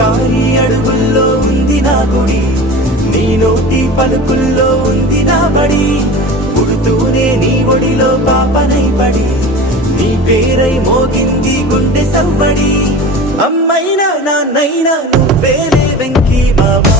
కారి అడుగుల్లో ఉంది నా గుడి, నీ నోటి పలుకుల్లో ఉంది నా బడి. పుడుతూనే నీ ఒడిలో పాపనై పడి, నీ పేరై మోగింది గుండె సవ్వడి. అమ్మైనా నాన్నైనా నువ్వేలే వెంకీ మామా.